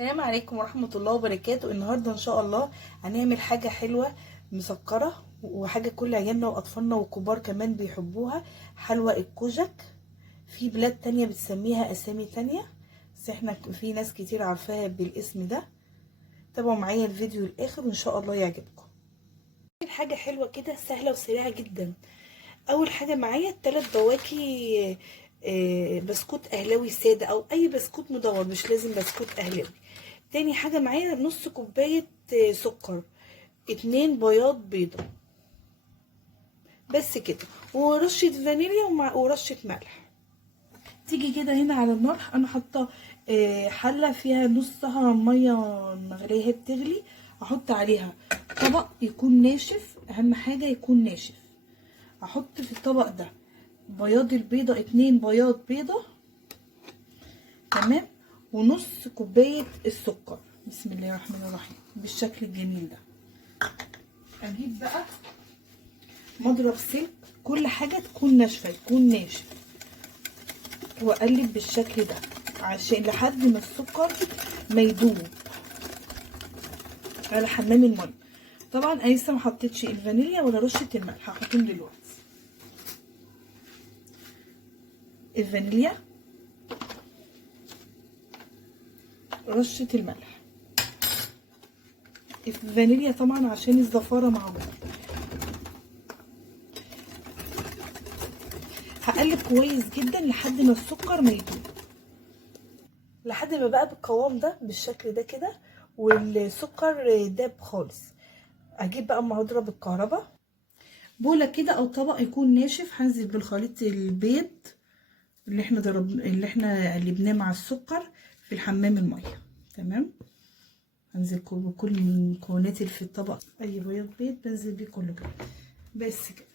السلام عليكم ورحمة الله وبركاته. النهاردة ان شاء الله هنعمل حاجة حلوة مسكرة وحاجة كل عيالنا واطفالنا والكبار كمان بيحبوها. حلوى الكوجك. في بلاد تانية بتسميها اسامي تانية، بس احنا في ناس كتير عارفاها بالاسم ده. تابعوا معايا الفيديو الاخر وان شاء الله يعجبكم. حاجة حلوة كده سهلة وسريعة جدا. اول حاجة معايا 3 بواكي بسكوت اهلاوي سادة او اي بسكوت مدور، مش لازم بسكوت اهلاوي. تاني حاجة معايا نص كوباية سكر، 2 بياض بيضة، بس كده، ورشة فانيليا ورشة ملح. تيجي كده هنا على النار، انا حاطه حله فيها نصها ميه مغليه بتغلي. احط عليها طبق يكون ناشف، اهم حاجه يكون ناشف. احط في الطبق ده بياض البيضه، 2 بياض بيضه، تمام، ونص كوبايه السكر. بسم الله الرحمن الرحيم، بالشكل الجميل ده. اجيب بقى مضرب سلك، كل حاجه تكون ناشفه، يكون ناشف، واقلب بالشكل ده عشان لحد ما السكر ما يدوب على حمام الميه. طبعا انا لسه ما حطيتش الفانيليا ولا رشه الملح، هحطهم دلوقتي. الفانيليا، رشه الملح. الفانيليا طبعا عشان الزفاره مع بعض. هقلب كويس جدا لحد ما السكر ما يدوب، لحد ما بقى بالقوام ده بالشكل ده كده والسكر داب خالص. اجيب بقى اما اضرب الكهرباء بوله كده او طبق يكون ناشف، هنزل بالخليط البيض اللي احنا قلبناه مع السكر في الحمام الميه، تمام. هنزل بكل المكونات اللي في الطبق، اي بيض بنزل بيه كله كده، بس كده.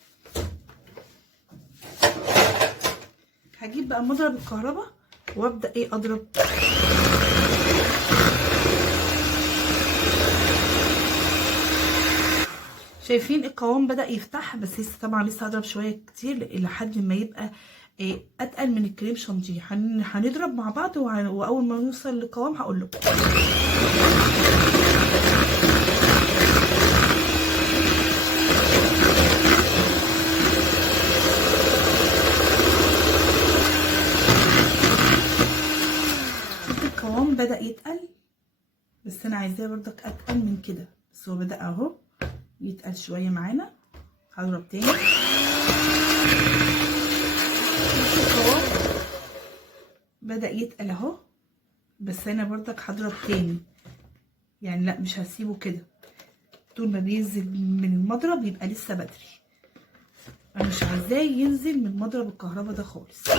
هجيب بقى مضرب الكهرباء وابدا اضرب. شايفين القوام بدأ يفتح، بس لسه طبعا لسه هضرب شويه كتير لحد ما يبقى اتقل من الكريم شانتيه. هنضرب مع بعض واول ما نوصل للقوام هقول لكم. القوام بدأ يتقل، بس انا عايزاه برضك اتقل من كده، بس هو بدأ اهو يتقل شويه معانا. هضرب تاني. القوام بدأ يتقل اهو، بس انا برضك هضرب تاني، يعني لا مش هسيبه كده. طول ما بينزل من المضرب يبقى لسه بدري، انا مش عايزاه ينزل من مضرب الكهرباء ده خالص.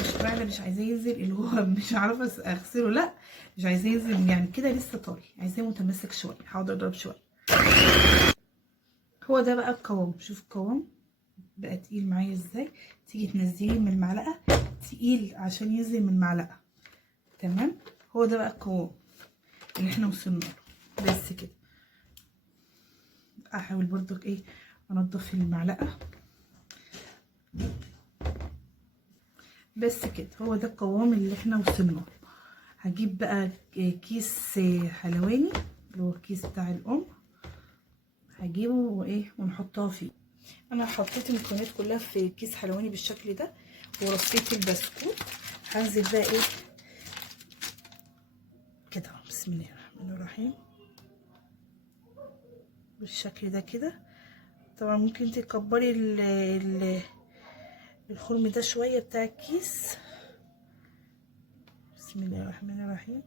مش معنى مش عايزاه ينزل اللي هو مش عارفه اغسله، لا، مش عايزاه ينزل يعني كده لسه طري، عايزاه متماسك شويه. هقعد اضرب شويه. هو ده بقى القوام. شوف القوام بقى تقيل معايا ازاي. تيجي تنزليه من المعلقه تقيل عشان ينزل من المعلقه، تمام. هو ده بقى القوام اللي احنا وصلنا له، بس كده. احاول برضك انضف المعلقه، بس كده. هو ده القوام اللي احنا وصلنا له. هجيب بقى كيس حلواني اللي هو الكيس بتاع الام، هجيبه ونحطها فيه. انا حطيت المكونات كلها في كيس حلواني بالشكل ده، ورصيت البسكوت. هنزل بقى كده. بسم الله الرحمن الرحيم، بالشكل ده كده. طبعا ممكن تكبري الخرم ده شويه بتاع الكيس. بسم الله الرحمن الرحيم.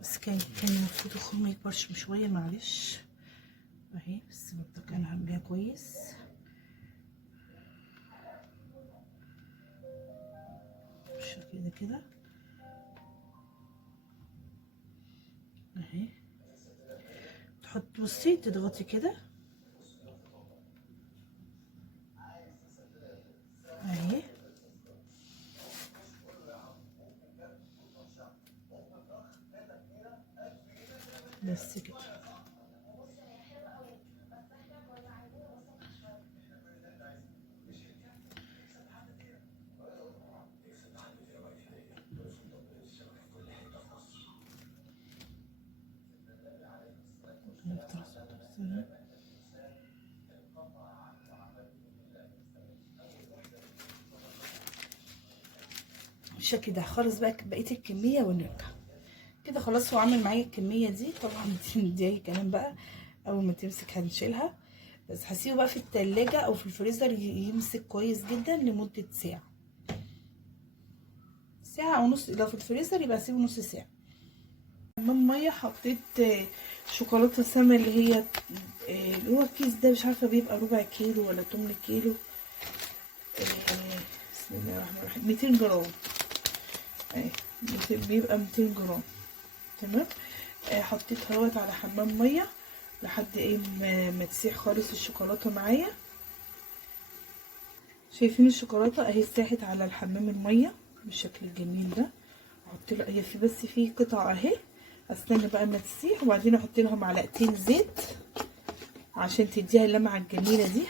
بس كان المفروض الخرم ما يكبرش شويه، معلش اهي، بس برضه كان هعملها كويس بالشكل ده كده اهي. بصي تضغطي كده اهي، بس كده. بالشكل ده. خلص بقى بقيه الكميه ونرجع كده. خلاص هو عمل معايا الكميه دي. طبعا دي اي كلام بقى، اول ما تمسك هنشيلها. بس هسيبه بقى في التلاجة او في الفريزر يمسك كويس جدا لمده ساعه، ساعه او نص. لو في الفريزر يبقى اسيبه نص ساعه. كمان ميه حطيت شوكولاته سما اللي هي اللي هو الكيس ده، مش عارفه بيبقى ربع كيلو ولا 8 كيلو. بسم الله الرحمن الرحيم. 200 جرام اهي، بيبقى 200 جرام. تمام. حطيت اهوت على حمام ميه لحد ايه ما تسيح خالص الشوكولاته معايا. شايفين الشوكولاته اهي ساحت على الحمام الميه بالشكل الجميل ده. احط لها هي في بس في قطع اهي، استنى بقى ما تسيح وبعدين احط لها معلقتين زيت عشان تديها اللمعه الجميله دي.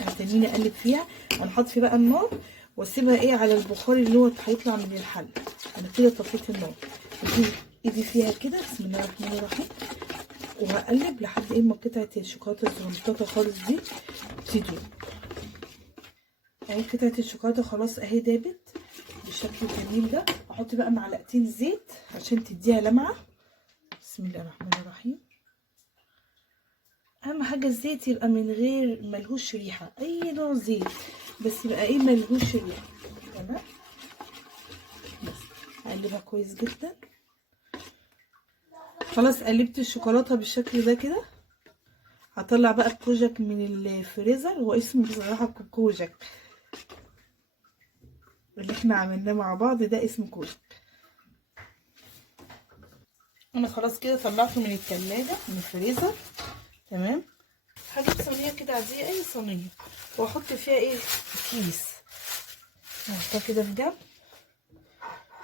هتنيني اقلب فيها. هنحط في بقى النار واسيبها ايه على البخار اللي هو هيطلع من الحل. انا كده طفيت النار. ايدي فيها كده بسم الله الرحمن الرحيم، وهقلب لحد ايه ما قطعه الشوكولاته الصغنططه خالص دي تدوب. اهي قطعه الشوكولاته خلاص اهي دابت بالشكل الجميل ده. احط بقى معلقتين زيت عشان تديها لمعه. بسم الله الرحمن الرحيم. اهم حاجه الزيت يبقى من غير ملهوش ريحه، اي نوع زيت بس يبقى ايه ملهوش ريحه. تمام. بس هقلبها كويس جدا. خلاص قلبت الشوكولاته بالشكل ده كده. هطلع بقى الكوجك من الفريزر. هو اسمه بصراحه كوجك اللي احنا عملناه مع بعض ده اسمه كوجك. انا خلاص كده طلعته من التلاجة من الفريزر. تمام. هجيب صينيه كده عاديه، اي صينيه، واحط فيها ايه كيس، هحطها كده في جنب.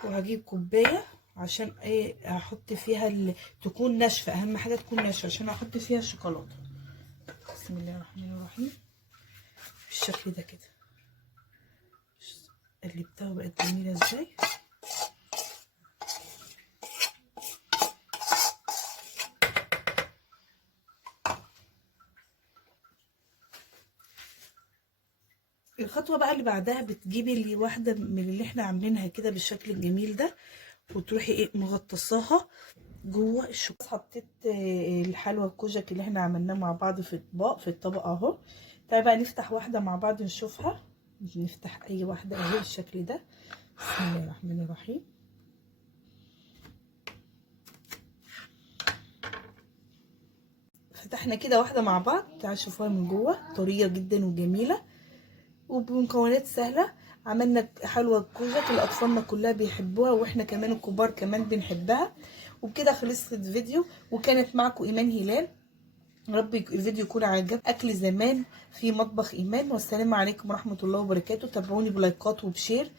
وهجيب كوبايه عشان ايه هحط فيها تكون ناشفه. اهم حاجه تكون ناشفه عشان احط فيها الشوكولاته. بسم الله الرحمن الرحيم. بالشكل ده كده. قلبتها وبقت جميله ازاي. الخطوه بقى اللي بعدها بتجيبي اللي واحده من اللي احنا عاملينها كده بالشكل الجميل ده، وتروحي ايه مغطساها جوه الشوكولاته. حطيت الحلوى الكوجك اللي احنا عملناه مع بعض في اطباق في الطبق اهو. تعالى بقى نفتح واحده مع بعض نشوفها. نفتح اي واحده اهي بالشكل ده. بسم الله الرحمن الرحيم. فتحنا كده واحده مع بعض. تعالوا شوفوها من جوه، طريه جدا وجميله وبمكونات سهله. عملنا حلوى الكوجك اللي اطفالنا كلها بيحبوها، واحنا كمان الكبار كمان بنحبها. وبكده خلصت الفيديو، وكانت معكم ايمان هلال. ربي الفيديو يكون عجب. اكل زمان في مطبخ ايمان. والسلام عليكم ورحمه الله وبركاته. تابعوني بلايكات وبشير.